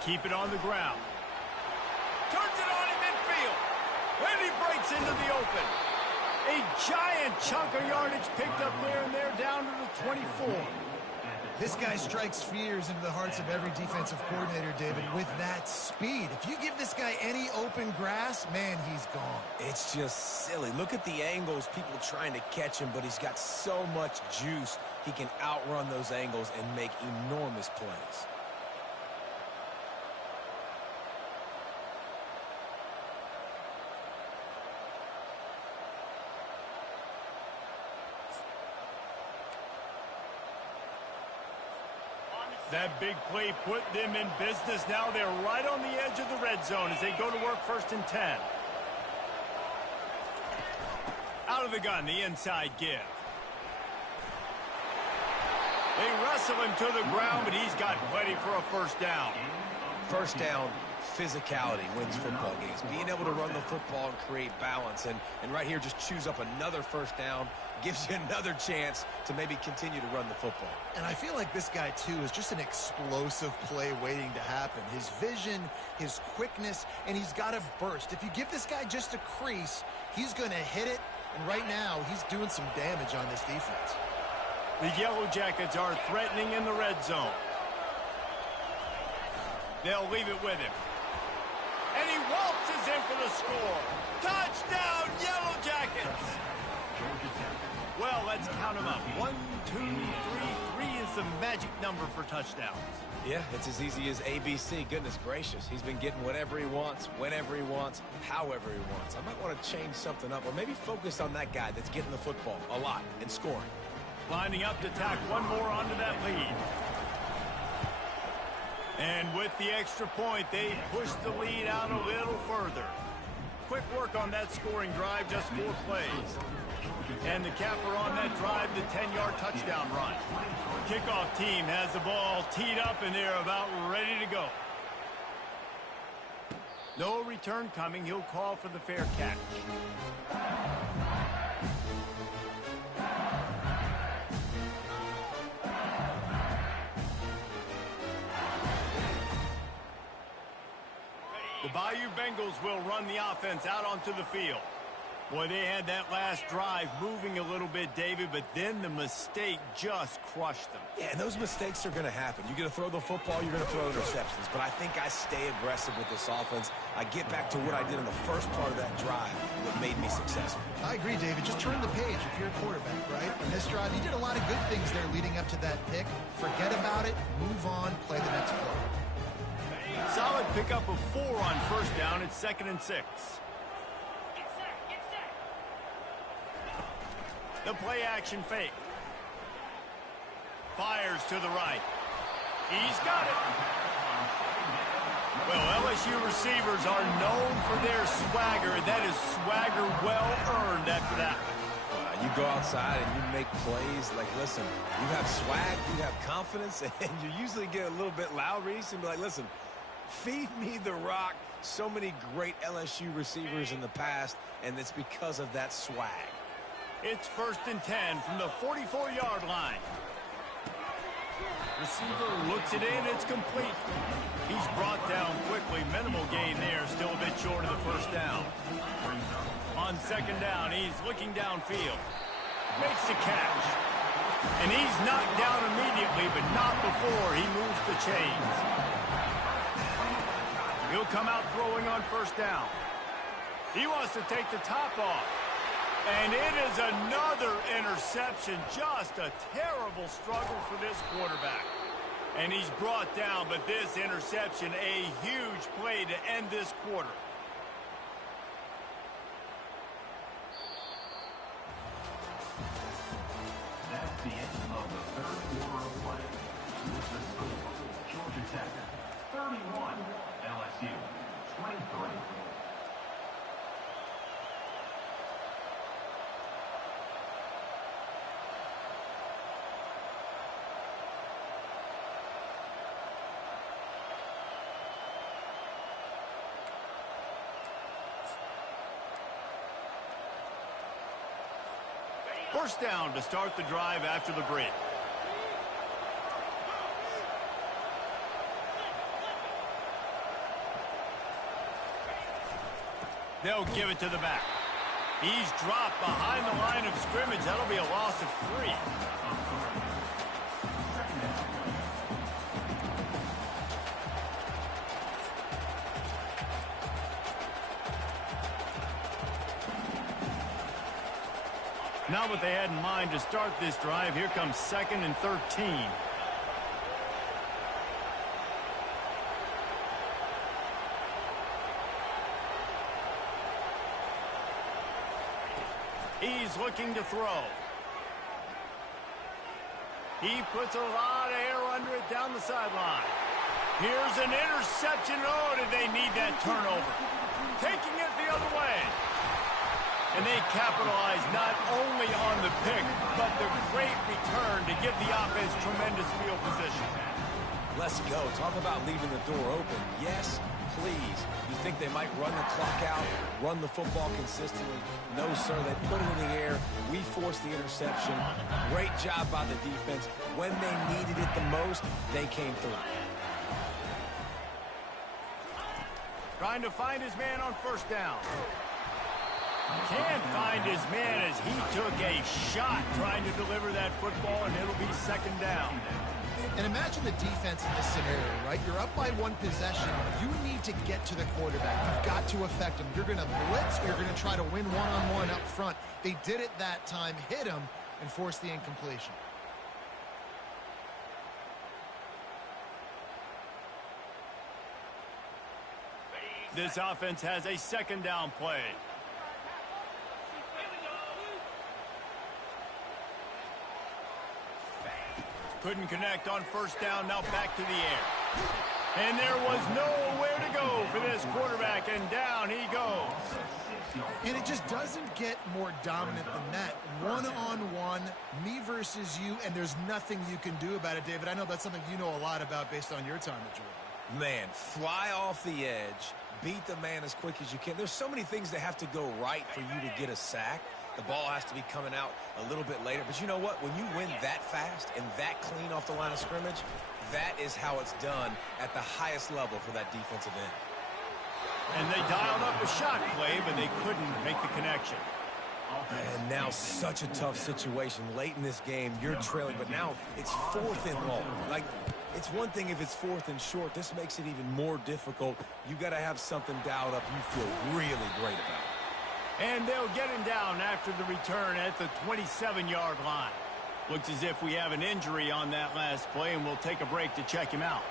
Keep it on the ground. Turns it on in midfield. And he breaks into the open. A giant chunk of yardage picked up there, and they're down to the 24. This guy strikes fears into the hearts of every defensive coordinator, David, with that speed. If you give this guy any open grass, man, he's gone. It's just silly. Look at the angles, people trying to catch him, but he's got so much juice. He can outrun those angles and make enormous plays. That big play put them in business. Now they're right on the edge of the red zone as they go to work 1st and 10. Out of the gun, the inside give. They wrestle him to the ground, but he's got plenty for a first down. First down, physicality wins football games. Being able to run the football and create balance. And right here, just choose up another first down. Gives you another chance to maybe continue to run the football. And I feel like this guy, too, is just an explosive play waiting to happen. His vision, his quickness, and he's got a burst. If you give this guy just a crease, he's going to hit it. And right now, he's doing some damage on this defense. The Yellow Jackets are threatening in the red zone. They'll leave it with him. And he waltzes in for the score. Touchdown, Yellow Jackets! Well, let's count them up. 1, 2, 3. 3 is the magic number for touchdowns. Yeah, it's as easy as ABC. Goodness gracious. He's been getting whatever he wants, whenever he wants, however he wants. I might want to change something up or maybe focus on that guy that's getting the football a lot and scoring. Lining up to tack one more onto that lead. And with the extra point, they push the lead out a little further. Quick work on that scoring drive, just 4 plays. And the capper on that drive, the 10-yard touchdown run. Kickoff team has the ball teed up, and they're about ready to go. No return coming. He'll call for the fair catch. The Bayou Bengals will run the offense out onto the field. Boy, they had that last drive moving a little bit, David, but then the mistake just crushed them. Yeah, and those mistakes are going to happen. You're going to throw the football, you're going to throw interceptions. But I think I stay aggressive with this offense. I get back to what I did in the first part of that drive that made me successful. I agree, David. Just turn the page if you're a quarterback, right? In this drive, you did a lot of good things there leading up to that pick. Forget about it, move on, play the next play. Solid pickup of 4 on first down. It's 2nd and 6. The play action fake. Fires to the right. He's got it. Well, LSU receivers are known for their swagger, and that is swagger well earned after that. You go outside and you make plays. Like, listen, you have swag, you have confidence, and you usually get a little bit loud, Reese, and be like, listen, feed me the rock. So many great LSU receivers in the past, and it's because of that swag. It's 1st and 10 from the 44-yard line. Receiver looks it in. It's complete. He's brought down quickly. Minimal gain there. Still a bit short of the first down. On second down, he's looking downfield. Makes the catch. And he's knocked down immediately, but not before he moves the chains. He'll come out throwing on first down. He wants to take the top off. And it is another interception. Just a terrible struggle for this quarterback. And he's brought down, but this interception, a huge play to end this quarter. That's the end of the third quarter of play. With the score, Georgia Tech 31, LSU 23. First down to start the drive after the break. They'll give it to the back. He's dropped behind the line of scrimmage. That'll be a loss of 3. Not what they had in mind to start this drive. Here comes 2nd and 13. He's looking to throw. He puts a lot of air under it down the sideline. Here's an interception. Oh, did they need that turnover? Taking it the other way. And they capitalize not only on the pick, but the great return to give the offense tremendous field position. Let's go. Talk about leaving the door open. Yes, please. You think they might run the clock out, run the football consistently? No, sir. They put it in the air. We forced the interception. Great job by the defense. When they needed it the most, they came through. Trying to find his man on first down. Can't find his man as he took a shot trying to deliver that football, and it'll be 2nd down. And imagine the defense in this scenario, right? You're up by 1 possession. You need to get to the quarterback. You've got to affect him. You're going to blitz. You're going to try to win one-on-one up front. They did it that time, hit him, and forced the incompletion. This offense has a 2nd down play. Couldn't connect on first down. Now back to the air. And there was nowhere to go for this quarterback, and down he goes. And it just doesn't get more dominant than that. One-on-one, me versus you, and there's nothing you can do about it, David. I know that's something you know a lot about based on your time at Georgia. Man, fly off the edge, beat the man as quick as you can. There's so many things that have to go right for you to get a sack. The ball has to be coming out a little bit later. But you know what? When you win that fast and that clean off the line of scrimmage, that is how it's done at the highest level for that defensive end. And they dialed up a shot play, but they couldn't make the connection. And now such a tough situation. Late in this game, you're trailing, but now it's 4th and long. Like, it's one thing if it's 4th and short. This makes it even more difficult. You got to have something dialed up you feel really great about. And they'll get him down after the return at the 27-yard line. Looks as if we have an injury on that last play, and we'll take a break to check him out.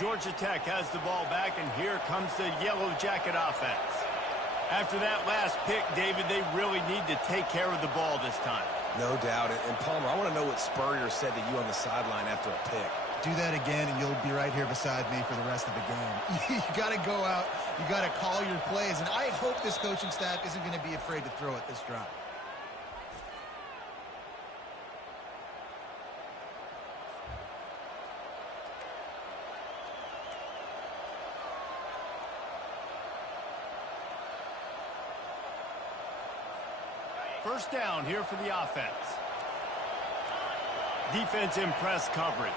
Georgia Tech has the ball back, and here comes the Yellow Jacket offense. After that last pick, David, they really need to take care of the ball this time. No doubt. And Palmer, I want to know what Spurrier said to you on the sideline after a pick. Do that again, and you'll be right here beside me for the rest of the game. You got to go out. You got to call your plays, and I hope this coaching staff isn't going to be afraid to throw at this drive. First down here for the offense. Defense in press coverage.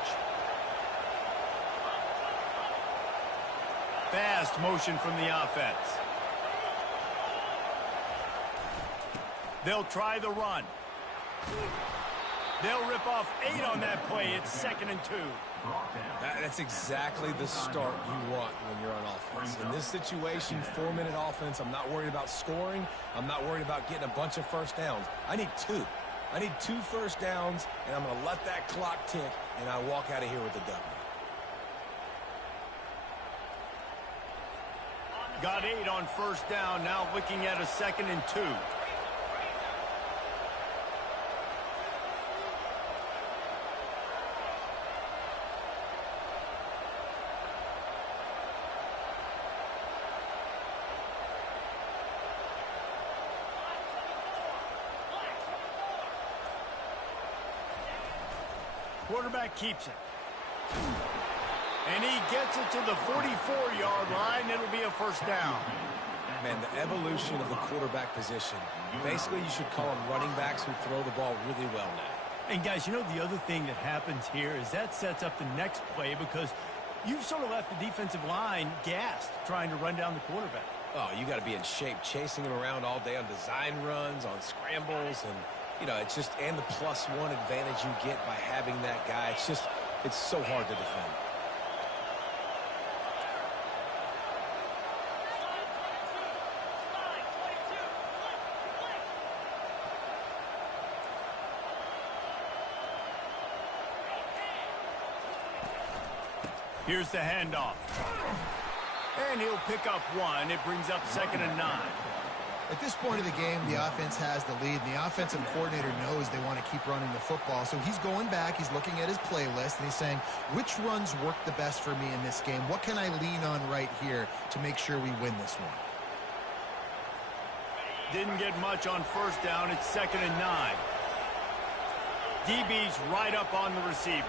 Fast motion from the offense. They'll try the run. They'll rip off 8 on that play. It's 2nd and 2. That's exactly the start you want when you're on offense. In this situation, 4-minute offense, I'm not worried about scoring. I'm not worried about getting a bunch of first downs. I need 2. I need 2 first downs, and I'm going to let that clock tick, and I walk out of here with a W. Got 8 on first down. Now looking at a 2nd and 2. Quarterback keeps it. And he gets it to the 44-yard line. It'll be a first down. Man, the evolution of the quarterback position. Basically, you should call them running backs who throw the ball really well now. And, guys, you know the other thing that happens here is that sets up the next play because you've sort of left the defensive line gassed trying to run down the quarterback. Oh, you got to be in shape chasing him around all day on design runs, on scrambles, and, you know, it's just, and the +1 advantage you get by having that guy. It's just, it's so hard to defend. Here's the handoff. And he'll pick up 1. It brings up 2nd and 9. At this point of the game, the offense has the lead, and the offensive coordinator knows they want to keep running the football. So he's going back, he's looking at his playlist, and he's saying, which runs work the best for me in this game? What can I lean on right here to make sure we win this one? Didn't get much on first down. It's 2nd and 9. DB's right up on the receivers.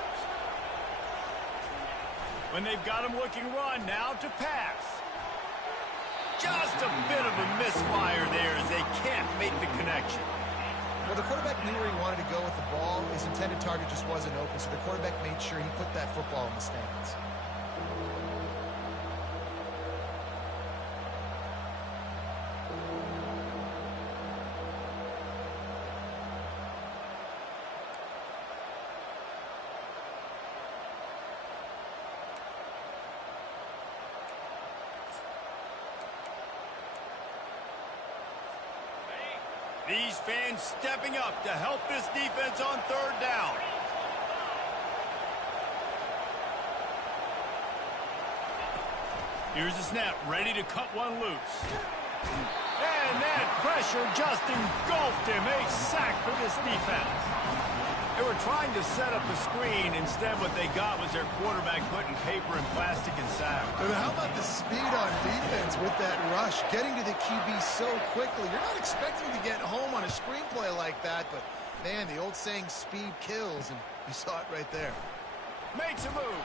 When they've got him looking run, now to pass. Just a bit of a misfire there as they can't make the connection. Well, the quarterback knew where he wanted to go with the ball. His intended target just wasn't open, so the quarterback made sure he put that football in the stands. These fans stepping up to help this defense on third down. Here's the snap, ready to cut one loose. And that pressure just engulfed him. A sack for this defense. They were trying to set up the screen. Instead, what they got was their quarterback putting paper and plastic and sack. But how about the speed on defense with that rush? Getting to the QB so quickly. You're not expecting to get home on a screenplay like that, but, man, the old saying, speed kills, and you saw it right there. Makes a move.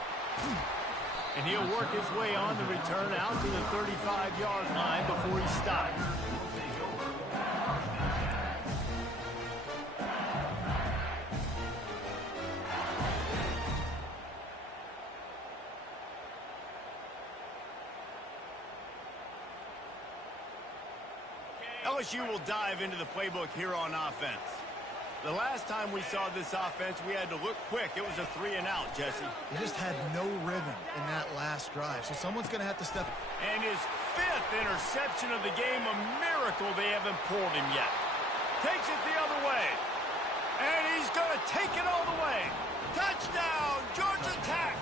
And he'll work his way on the return out to the 35-yard line before he stops. LSU will dive into the playbook here on offense. The last time we saw this offense, we had to look quick. It was a 3-and-out, Jesse. He just had no rhythm in that last drive, so someone's going to have to step. And his 5th interception of the game, a miracle they haven't pulled him yet. Takes it the other way. And he's going to take it all the way. Touchdown, Georgia Tech.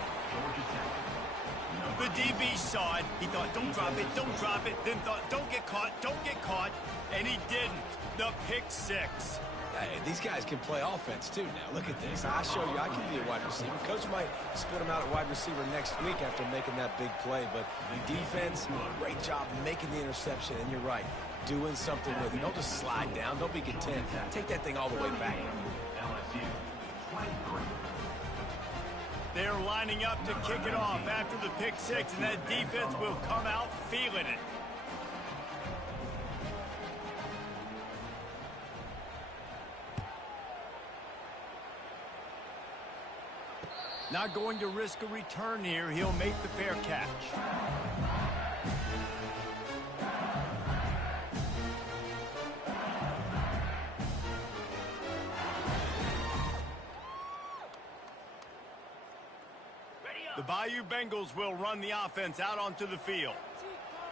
The DB saw it. He thought, don't drop it, don't drop it. Then thought, don't get caught, don't get caught. And he didn't. The pick 6. Hey, these guys can play offense, too, now. Look at this. I show you I can be a wide receiver. Coach might split him out at wide receiver next week after making that big play. But defense, great job making the interception. And you're right, doing something with it. Don't just slide down. Don't be content. Take that thing all the way back. LSU 23. They're lining up to kick it off after the pick 6, and that defense will come out feeling it. Not going to risk a return here. He'll make the fair catch. The Bayou Bengals will run the offense out onto the field.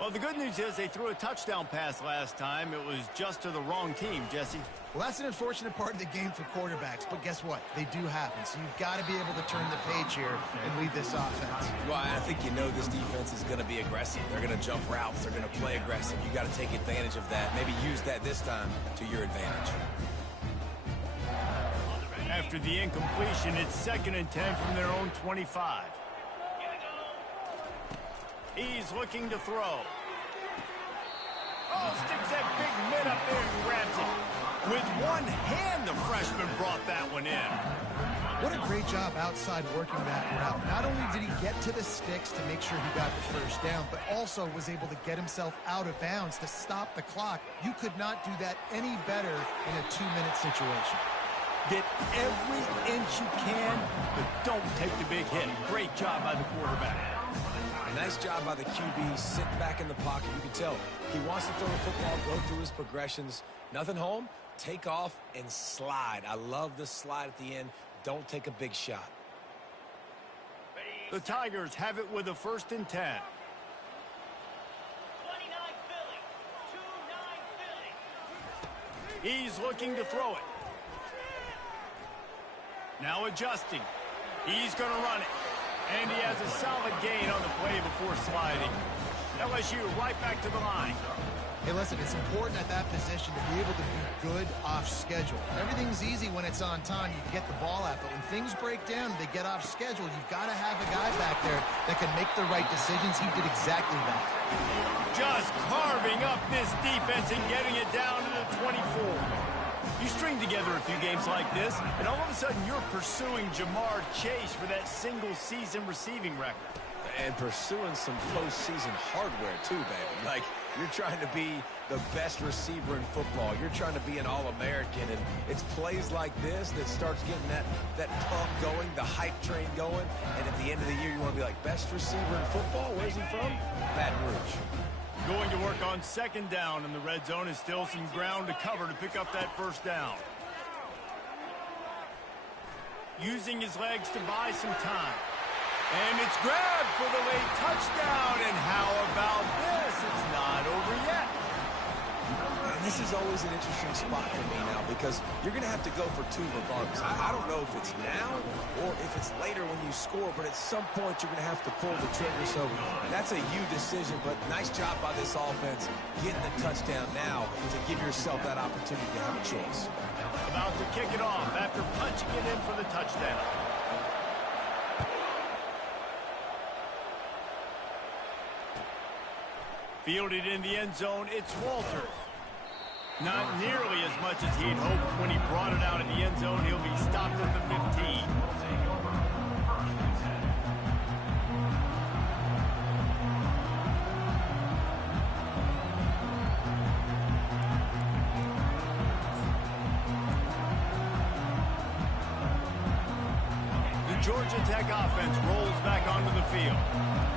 Well, the good news is they threw a touchdown pass last time. It was just to the wrong team, Jesse. Well, that's an unfortunate part of the game for quarterbacks, but guess what? They do happen, so you've got to be able to turn the page here and lead this offense. Well, I think you know this defense is going to be aggressive. They're going to jump routes. They're going to play aggressive. You got to take advantage of that. Maybe use that this time to your advantage. After the incompletion, it's 2nd and 10 from their own 25. He's looking to throw. Oh, sticks that big mid up there and grabs it. With one hand, the freshman brought that one in. What a great job outside working that route. Not only did he get to the sticks to make sure he got the first down, but also was able to get himself out of bounds to stop the clock. You could not do that any better in a 2-minute situation. Get every inch you can, but don't take the big hit. Great job by the quarterback. Nice job by the QB, sitting back in the pocket. You can tell he wants to throw the football, go through his progressions. Nothing home, take off and slide. I love the slide at the end. Don't take a big shot. The Tigers have it with a 1st and 10. 29 Philly. 29 Philly. He's looking to throw it. Now adjusting. He's going to run it. And he has a solid gain on the play before sliding. LSU right back to the line. Hey, listen, it's important at that position to be able to be good off schedule. Everything's easy when it's on time. You can get the ball out, but when things break down and they get off schedule, you've got to have a guy back there that can make the right decisions. He did exactly that. Just carving up this defense and getting it down to the 24. You string together a few games like this, and all of a sudden you're pursuing Jamar Chase for that single-season receiving record. And pursuing some postseason hardware, too, baby. Like, you're trying to be the best receiver in football. You're trying to be an All-American, and it's plays like this that starts getting that pump going, the hype train going, and at the end of the year, you want to be like, best receiver in football? Where's he from? Baton Rouge. Going to work on 2nd down, and the red zone is still some ground to cover to pick up that 1st down. Using his legs to buy some time. And it's grabbed for the late touchdown. And how about this? It's not over yet. And this is always an interesting spot for me now because you're going to have to go for 2 regardless. I don't know if it's now or if it's later when you score, but at some point you're going to have to pull the trigger. So that's a you decision, but nice job by this offense getting the touchdown now to give yourself that opportunity to have a choice. About to kick it off after punching it in for the touchdown. Fielded in the end zone, it's Walters. Not nearly as much as he'd hoped when he brought it out in the end zone. He'll be stopped at the 15. The Georgia Tech offense rolls back onto the field.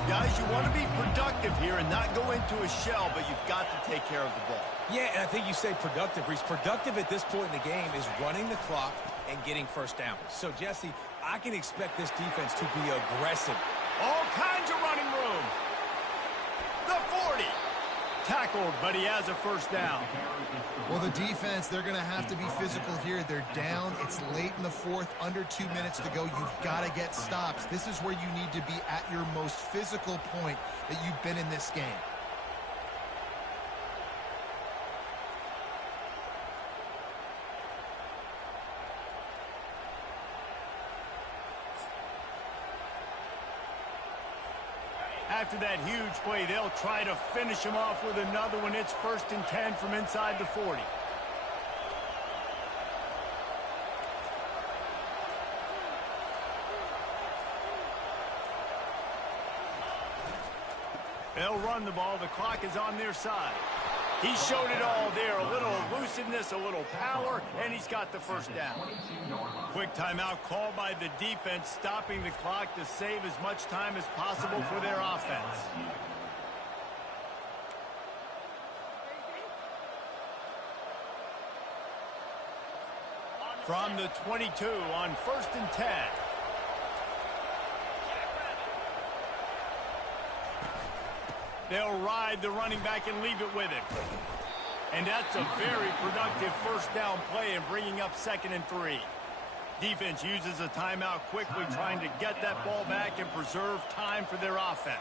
Guys, you want to be productive here and not go into a shell, but you've got to take care of the ball. Yeah, and I think you say productive, Reese. Productive at this point in the game is running the clock and getting 1st down. So, Jesse, I can expect this defense to be aggressive. All kinds of running room. The 40. Tackled, but he has a 1st down. Well, the defense, they're going to have to be physical here. They're down. It's late in the 4th, under 2 minutes to go. You've got to get stops. This is where you need to be at your most physical point that you've been in this game. After that huge play, they'll try to finish him off with another one. It's 1st and 10 from inside the 40. They'll run the ball. The clock is on their side. He showed it all there, a little elusiveness, a little power, and he's got the first down. Quick timeout called by the defense, stopping the clock to save as much time as possible for their offense. From the 22 on 1st and 10. They'll ride the running back and leave it with him. And that's a very productive first down play and bringing up 2nd and 3. Defense uses a timeout quickly, trying to get that ball back and preserve time for their offense.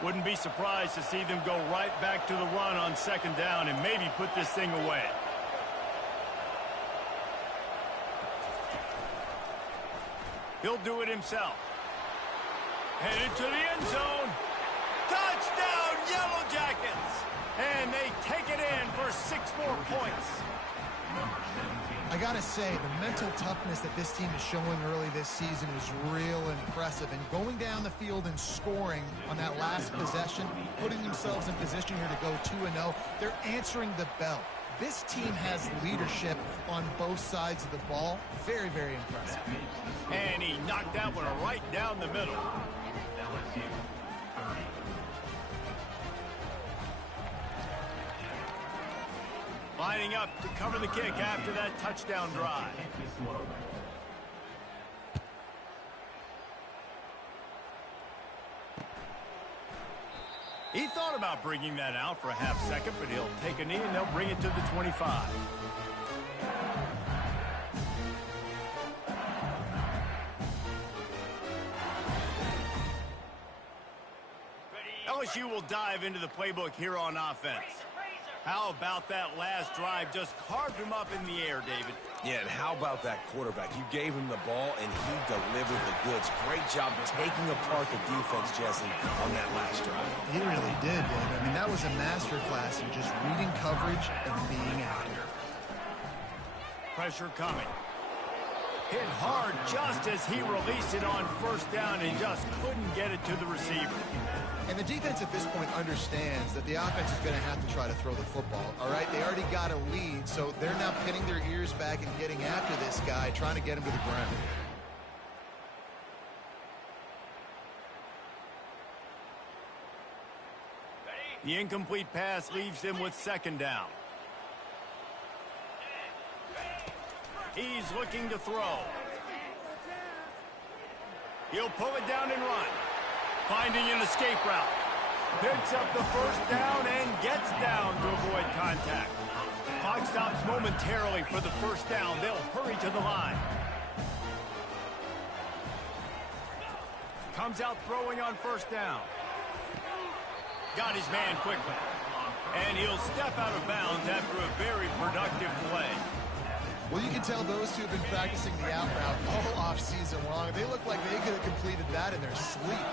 Wouldn't be surprised to see them go right back to the run on 2nd down and maybe put this thing away. He'll do it himself. Headed to the end zone. Touchdown, Yellow Jackets! And they take it in for 6 more points. I gotta say, the mental toughness that this team is showing early this season is real impressive. And going down the field and scoring on that last possession, putting themselves in position here to go 2-0, they're answering the bell. This team has leadership on both sides of the ball. Very, very impressive. And he knocked that one right down the middle. LSU 30. Lining up to cover the kick after that touchdown drive. He thought about bringing that out for a half second, but he'll take a knee and they'll bring it to the 25. LSU will dive into the playbook here on offense. How about that last drive? Just carved him up in the air, David. Yeah, and how about that quarterback? You gave him the ball, and he delivered the goods. Great job taking apart the defense, Jesse, on that last drive. He really did, Dave. I mean, that was a masterclass in just reading coverage and being accurate. Pressure coming. Hit hard just as he released it on 1st down and just couldn't get it to the receiver. And the defense at this point understands that the offense is going to have to try to throw the football, all right? They already got a lead, so they're now pinning their ears back and getting after this guy, trying to get him to the ground. The incomplete pass leaves him with 2nd down. He's looking to throw. He'll pull it down and run. Finding an escape route. Picks up the 1st down and gets down to avoid contact. Clock stops momentarily for the 1st down. They'll hurry to the line. Comes out throwing on 1st down. Got his man quickly. And he'll step out of bounds after a very productive play. Well, you can tell those two have been practicing the out route all off season long. They look like they could have completed that in their sleep.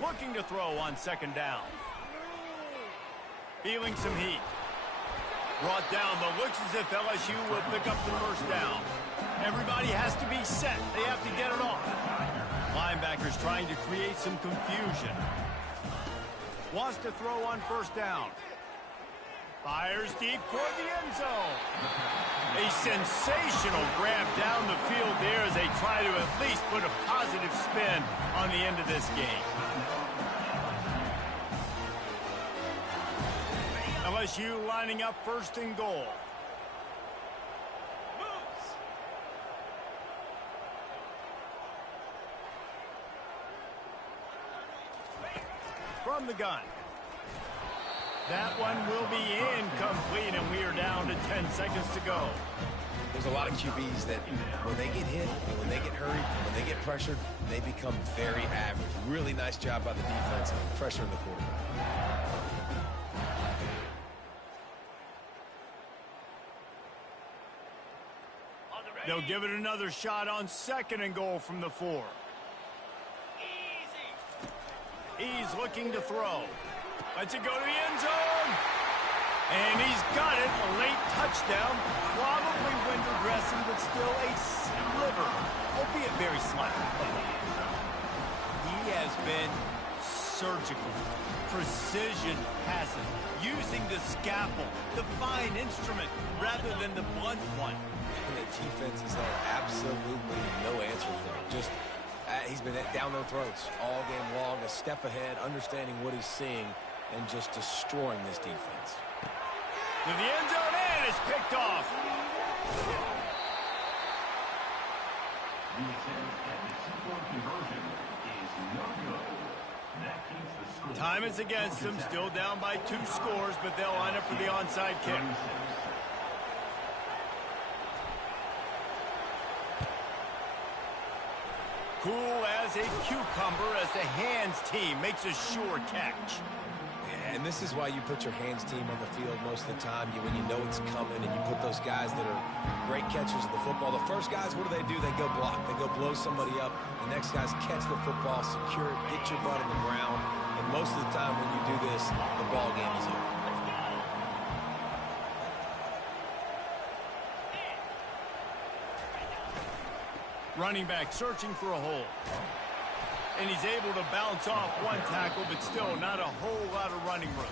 Looking to throw on 2nd down. Feeling some heat. Brought down, but looks as if LSU will pick up the 1st down. Everybody has to be set. They have to get it off. Linebackers trying to create some confusion. Wants to throw on 1st down. Fires deep toward the end zone. A sensational grab down the field there as they try to at least put a positive spin on the end of this game. LSU lining up 1st and goal. From the gun. That one will be incomplete, and we are down to 10 seconds to go. There's a lot of QBs that when they get hit, and when they get hurried, and when they get pressured, they become very average. Really nice job by the defense, pressuring the quarterback. They'll give it another shot on 2nd and goal from the 4. He's looking to throw. Lets it go to the end zone. And he's got it. A late touchdown. Probably window dressing, but still a slap. He has been surgical. Precision passes, using the scalpel, the fine instrument, rather than the blunt one. And the defense has had absolutely no answer for him. Just, he's been down their throats all game long, a step ahead, understanding what he's seeing, and just destroying this defense. To the end zone, and it's picked off. The attempt at the two-point conversion is no good. That keeps the score. Time is against them, still down by 2 scores, but they'll line up for the onside kick. Cool as a cucumber as the hands team makes a sure catch. Yeah, and this is why you put your hands team on the field most of the time. When you know it's coming, and you put those guys that are great catchers of the football. The first guys, what do? They go block. They go blow somebody up. The next guys catch the football, secure it, get your butt on the ground. And most of the time when you do this, the ball game is over. Running back searching for a hole. And he's able to bounce off one tackle, but still not a whole lot of running room.